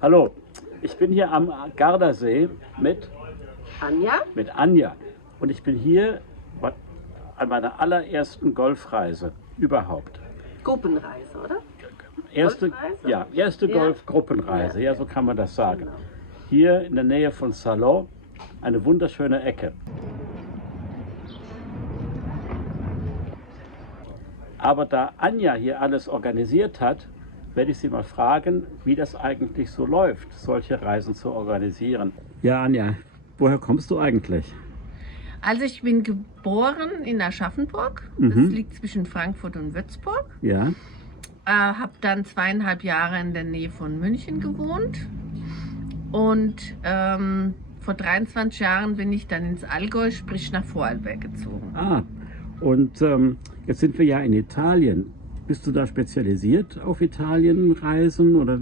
Hallo, ich bin hier am Gardasee mit Anja? Anja und ich bin hier an meiner allerersten Golfreise überhaupt. Gruppenreise, oder? Erste Golfreise? Golfgruppenreise, ja, so kann man das sagen. Genau. Hier in der Nähe von Salon, eine wunderschöne Ecke. Aber da Anja hier alles organisiert hat, werde ich sie mal fragen, wie das eigentlich so läuft, solche Reisen zu organisieren. Ja, Anja, woher kommst du eigentlich? Also ich bin geboren in Aschaffenburg. Das liegt zwischen Frankfurt und Würzburg. Ja. Habe dann 2,5 Jahre in der Nähe von München gewohnt. Und vor 23 Jahren bin ich dann ins Allgäu, sprich nach Vorarlberg gezogen. Ah, und jetzt sind wir ja in Italien. Bist du da spezialisiert auf Italienreisen oder?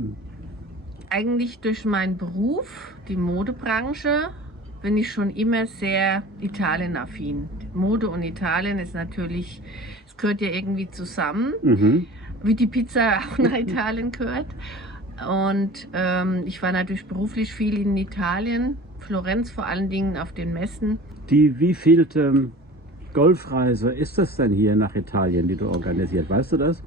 Eigentlich durch meinen Beruf, die Modebranche, bin ich schon immer sehr Italienaffin. Mode und Italien ist natürlich, es gehört ja irgendwie zusammen, wie die Pizza auch nach Italien gehört. Und ich war natürlich beruflich viel in Italien, Florenz vor allen Dingen auf den Messen. Die wievielte Golfreise ist das denn hier nach Italien, die du organisiert? Weißt du das?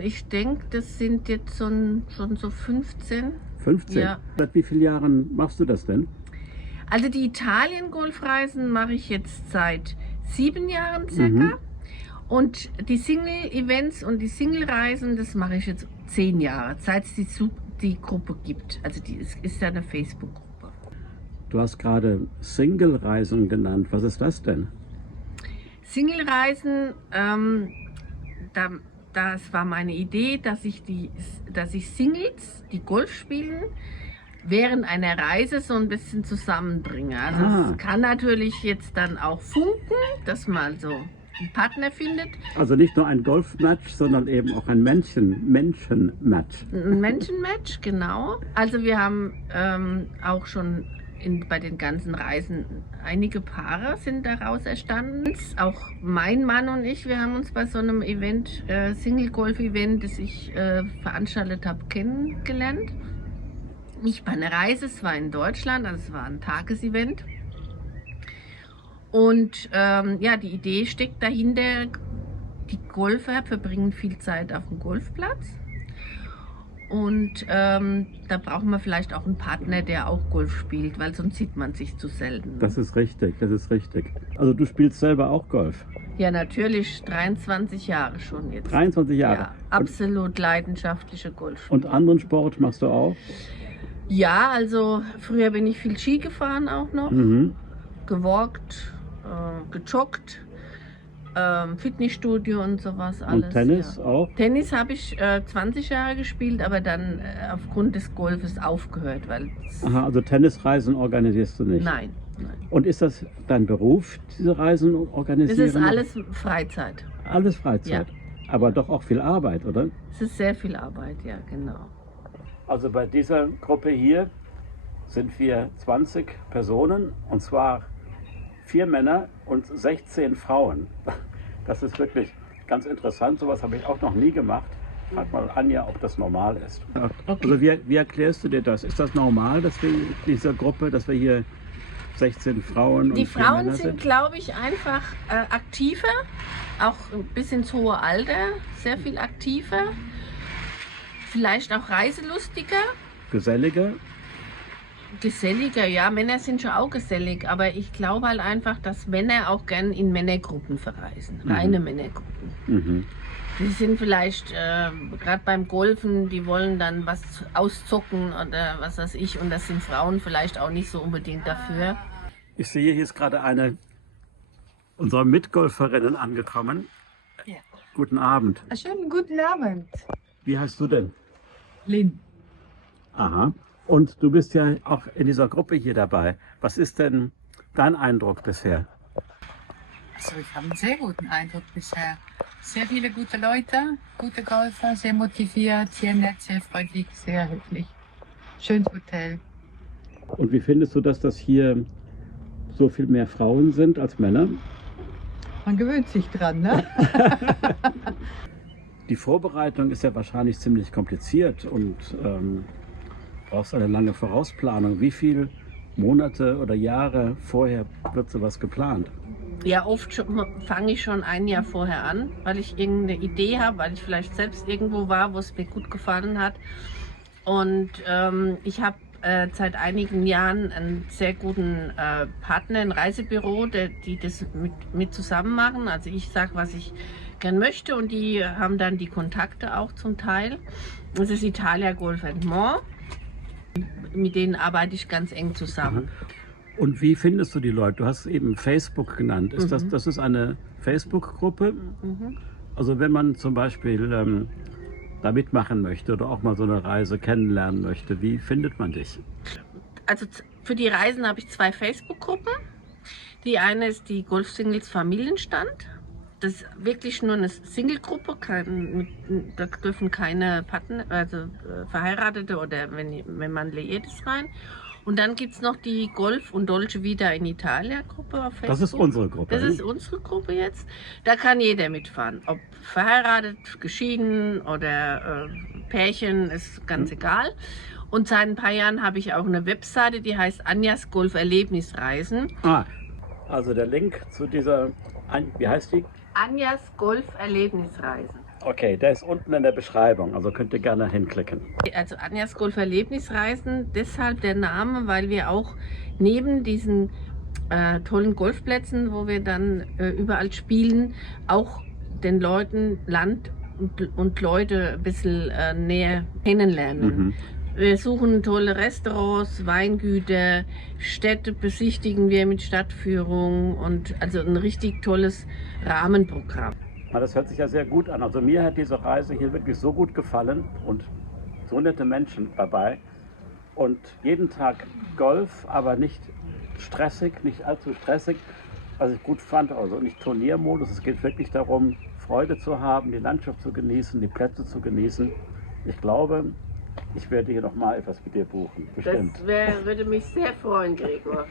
Ich denke, das sind jetzt schon so 15. 15? Ja. Seit wie vielen Jahren machst du das denn? Also die Italien-Golfreisen mache ich jetzt seit 7 Jahren circa. Und die Single-Events und die Single-Reisen, das mache ich jetzt 10 Jahre, seit es die Gruppe gibt. Also es ist ja eine Facebook-Gruppe. Du hast gerade Single-Reisen genannt. Was ist das denn? Single-Reisen, das war meine Idee, dass ich Singles, die Golf spielen, während einer Reise so ein bisschen zusammenbringe. Also es kann natürlich jetzt dann auch funken, dass man so einen Partner findet. Also nicht nur ein Golfmatch, sondern eben auch ein Menschenmatch. Ein Menschenmatch, genau. Also wir haben auch schon bei den ganzen Reisen einige Paare sind daraus entstanden. Auch mein Mann und ich, wir haben uns bei so einem Event, Single-Golf-Event, das ich veranstaltet habe, kennengelernt. Nicht bei einer Reise, es war in Deutschland, also es war ein Tagesevent. Und ja, die Idee steckt dahinter, die Golfer verbringen viel Zeit auf dem Golfplatz. Und da braucht man vielleicht auch einen Partner, der auch Golf spielt, weil sonst sieht man sich zu selten. Das ist richtig, das ist richtig. Also du spielst selber auch Golf? Ja, natürlich, 23 Jahre schon jetzt. 23 Jahre? Ja, absolut leidenschaftliche Golfspieler. Und anderen Sport machst du auch? Ja, also früher bin ich viel Ski gefahren auch noch, gewalkt, gejoggt. Fitnessstudio und sowas alles. Und Tennis auch? Tennis habe ich 20 Jahre gespielt, aber dann aufgrund des Golfes aufgehört. Aha, also Tennisreisen organisierst du nicht? Nein. Und ist das dein Beruf, diese Reisen organisieren? Es ist alles Freizeit. Alles Freizeit? Ja. Aber doch auch viel Arbeit, oder? Es ist sehr viel Arbeit, ja, genau. Also bei dieser Gruppe hier sind wir 20 Personen, und zwar 4 Männer und 16 Frauen. Das ist wirklich ganz interessant. Sowas habe ich auch noch nie gemacht. Frag mal Anja, ob das normal ist. Okay. Also wie erklärst du dir das? Ist das normal, dass wir in dieser Gruppe, dass wir hier 16 Frauen und 4 Männer sind? Die Frauen sind, glaube ich, einfach aktiver, auch bis ins hohe Alter, sehr viel aktiver. Vielleicht auch reiselustiger. Geselliger? Geselliger, ja, Männer sind schon auch gesellig, aber ich glaube halt einfach, dass Männer auch gern in Männergruppen verreisen, reine Männergruppen. Die sind vielleicht, gerade beim Golfen, die wollen dann was auszocken oder was weiß ich, und das sind Frauen vielleicht auch nicht so unbedingt dafür. Ich sehe, hier ist gerade eine unserer Mitgolferinnen angekommen. Ja. Guten Abend. Schönen guten Abend. Wie heißt du denn? Lynn. Aha. Und du bist ja auch in dieser Gruppe hier dabei. Was ist denn dein Eindruck bisher? Also ich habe einen sehr guten Eindruck bisher. Sehr viele gute Leute, gute Golfer, sehr motiviert, sehr nett, sehr freundlich, sehr höflich. Schönes Hotel. Und wie findest du, dass das hier so viel mehr Frauen sind als Männer? Man gewöhnt sich dran, ne? Die Vorbereitung ist ja wahrscheinlich ziemlich kompliziert und brauchst eine lange Vorausplanung. Wie viele Monate oder Jahre vorher wird sowas geplant? Ja, oft fange ich schon ein Jahr vorher an, weil ich irgendeine Idee habe, weil ich vielleicht selbst irgendwo war, wo es mir gut gefallen hat. Und ich habe seit einigen Jahren einen sehr guten Partner, ein Reisebüro, die das mit zusammen machen. Also ich sage, was ich gern möchte, und die haben dann die Kontakte auch zum Teil. Das ist Italia Golf More. Mit denen arbeite ich ganz eng zusammen. Und wie findest du die Leute? Du hast eben Facebook genannt. Ist das ist eine Facebook-Gruppe? Also wenn man zum Beispiel da mitmachen möchte oder auch mal so eine Reise kennenlernen möchte, wie findet man dich? Also für die Reisen habe ich 2 Facebook-Gruppen. Die eine ist die Golf Singles Familienstand. Das ist wirklich nur eine Single-Gruppe. Da dürfen keine Partner, also Verheiratete oder wenn man liiert ist rein. Und dann gibt es noch die Golf und Dolce Vita in Italia Gruppe auf Facebook. Das ist unsere Gruppe. Das ist unsere Gruppe jetzt. Da kann jeder mitfahren. Ob verheiratet, geschieden oder Pärchen, ist ganz egal. Und seit ein paar Jahren habe ich auch eine Webseite, die heißt Anjas Golf Erlebnisreisen. Also der Link zu dieser, wie heißt die? Anjas Golf Erlebnisreisen. Okay, der ist unten in der Beschreibung, also könnt ihr gerne hinklicken. Also Anjas Golf Erlebnisreisen, deshalb der Name, weil wir auch neben diesen tollen Golfplätzen, wo wir dann überall spielen, auch den Leuten Land und Leute ein bisschen näher kennenlernen. Wir suchen tolle Restaurants, Weingüter, Städte besichtigen wir mit Stadtführung und also ein richtig tolles Rahmenprogramm. Das hört sich ja sehr gut an. Also mir hat diese Reise hier wirklich so gut gefallen und so nette Menschen dabei. Und jeden Tag Golf, aber nicht stressig, nicht allzu stressig. Was ich gut fand, also nicht Turniermodus. Es geht wirklich darum, Freude zu haben, die Landschaft zu genießen, die Plätze zu genießen. Ich glaube, ich werde hier noch mal etwas mit dir buchen. Bestimmt. Das würde mich sehr freuen, Gregor.